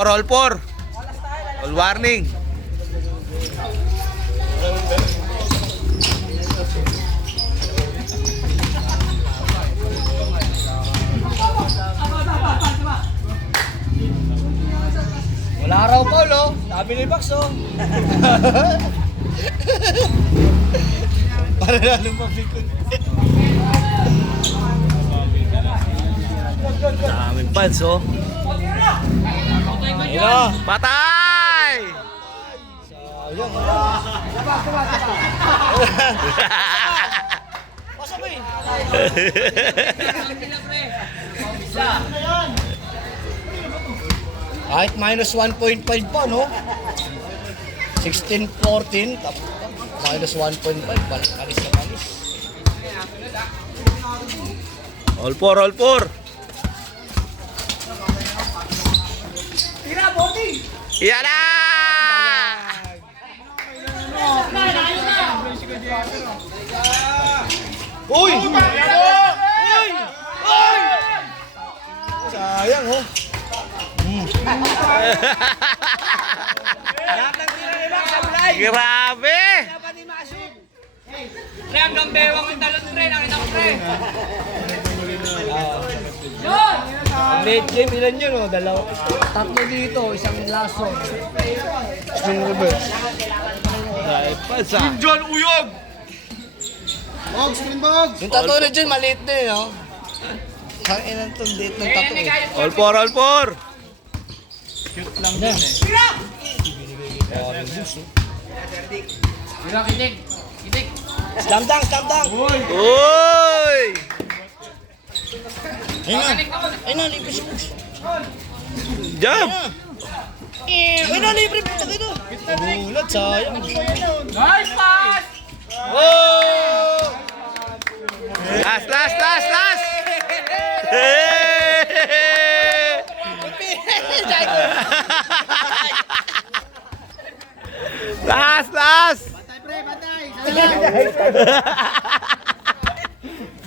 Roll 4. All warning. Wala raw Paul, oh. Sabi ni Bax, oh. Para lalong mabikot. Daming fans, oh. Na. Patay! Sayang, wala. Pasok eh. Kahit minus 1.5 pa, no? 16-14, tap- minus 1.5, balik kalis na kalis. All 4, all 4. Yan na! Uy! Uy! Uy! Sayang, oh. Grabe! Pre, hanggang bewang yung talon, pre. Nakita ko, pre. Late game, ilan yun, oh? Dalawa. Tatlo dito, isang lason. Swing reverse. Daming fans, ah. John Uyog! Yung tattoo na dyan, maliit na yun, oh. Ang ilan itong date ng tattoo, eh. All 4, all 4. Na. Oh, yung juice, oh. Hira, kitik. Kitik. Slam dunk, slam dunk! Uy! Ayun na. Ayun na, libre si. Jump! Eh, ayun na, libre. Puta dito. Gulat, sayang. Nice pass! Oh! Last, last, last, last! last, last!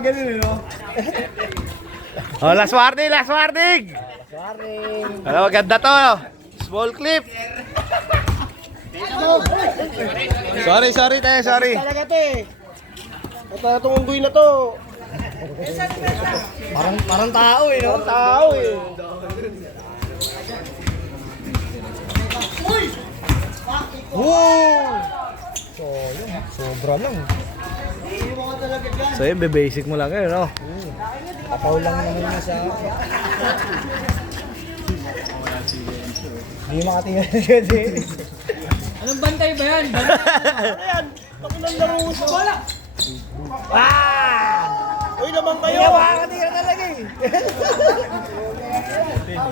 pa isang gumagano, no? Oh, last warning, last warning! Sorry. Ano, maganda to. Small clip. Sorry, sorry tayo, sorry. Talaga to eh. Ito itong unggoy na to. Parang parang tao eh, no? Parang tao eh. Uy! So, yun. Sobra lang. So yun, basic mo lang yun, no? Kapaw lang naman niya sa... Hindi makatingin siya din. Anong bantay ba yan? Ano yan? Pakilang laro sa... Wala! Ah! Uy, naman kayo! Hindi makatingin talaga eh.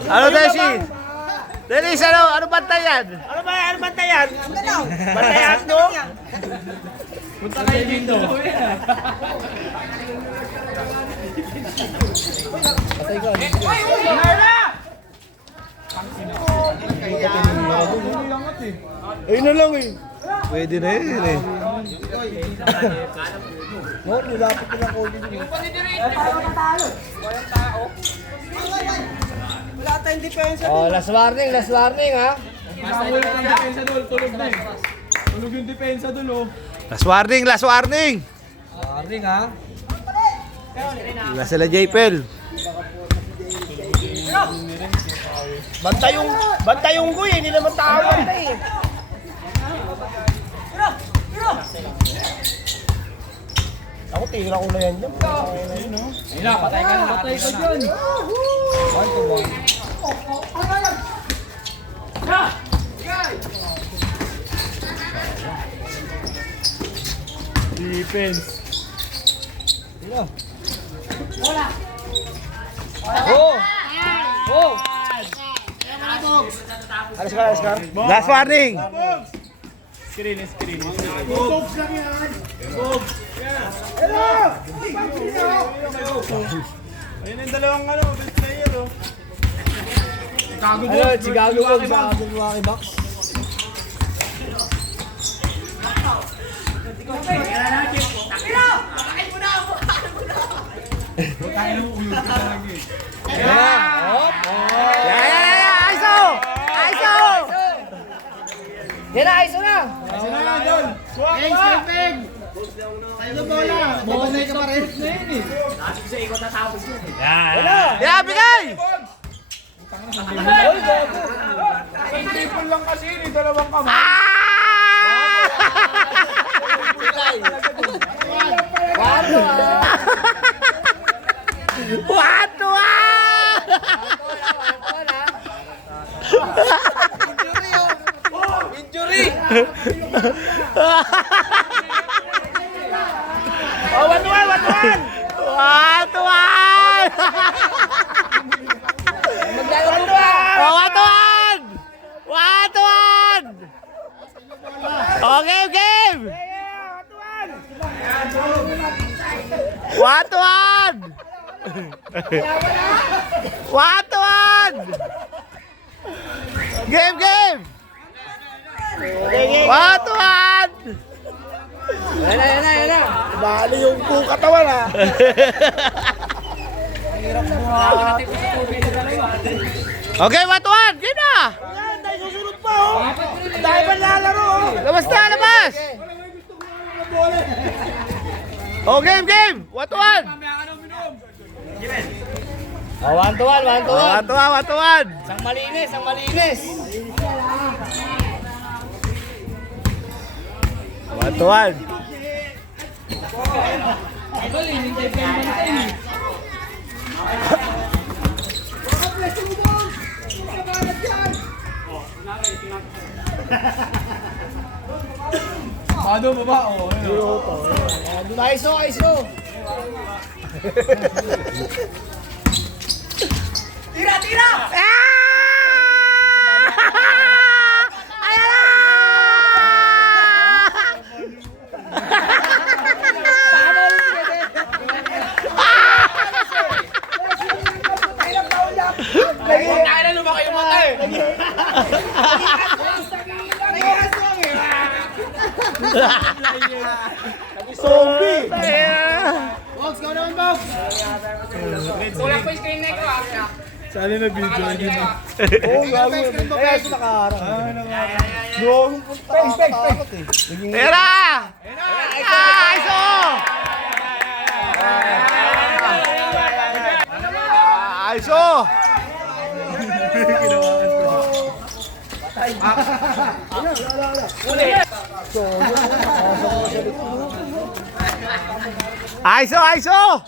Ano, Deshi? Dennis, ano? Ano bantay yan? Ano ba yan? Ano bantayan? Bantayan to? Punta kayo dito. Patay ka. Ayun na lang eh. Pwede na yun, eh. No, nilapit ko lang ko din. eh. Oh, last warning, last warning ha. Nahuli ng depensa doon. Tulog na eh. Tulog yung depensa doon, oh. Last warning, last warning! Warning ha. Wala sila JPL. Banta yung, banta yung guy, hindi naman tao banta eh. Ako tira ko na yan dyan. Ayun na, patay ka na. Patay ka dyan. Ay, ito ba? Defense. Wala. Oh! Oh! Alas ka, alas ka. Last warning. Ayun yung dalawang ano, best player oh. Ano, si Gago ko sa akin Lucky ISO! ISO! Yan na, ISO na! Sino na doon? Swak pa! Bumalik ka pa rin. Yeah, bigay! Isang triple lang kasi yun, eh, dalawang kamay. Ah! What the Injury! Oh, one to one, one to one! What the one? Maglaro to ah! Oh, what the one? What one? Okay, game! What the one? What the one? Game, game! What the one? Yan na, yan na, yan na! Bali yung buong katawan ah. Okay, one? Game na! Yan, dahil susunod pa oh. Dahil pa lalaro oh. Labas na, labas! Oh, game, game! What the one? Oh, one to one, one to Oh, one! what the one, what the one? Isang malinis, isang malinis! One to one. Ano ba ba? Oh, ayun, oh. ISO, ISO! Ah! Ayan na! Zombie! Ayan. Sali na video, hindi na. Oh, gago. Kaya sa nakaharap. Doon punta. Face, face, face. Ayan na! Ah, ISO! Ah, ISO! ISO, ISO!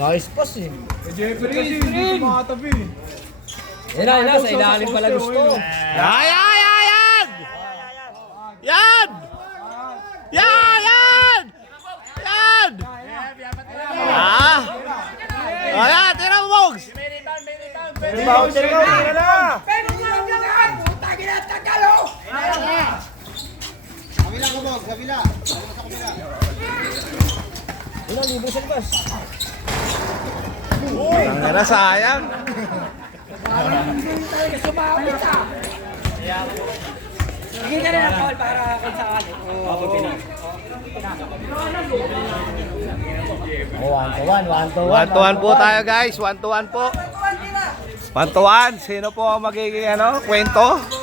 Nice pass eh. Jeffrey kasi, hindi kumatabi. Yan na, yan na, sa ilalim pala gusto. Yan, yan, yan, yan! Yan! Yan, yan! Yan! Ah! Ayan, tira mo, Bogs! Rebound, rebound, tira na! Yan na, libre sa labas. Ang nila, sayang. Sige ka rin ang call para kung sakali. Oo. Oh, one to one, one to one. One to one po tayo, guys. One to one po. One to one. Sino po ang magiging ano, kwento?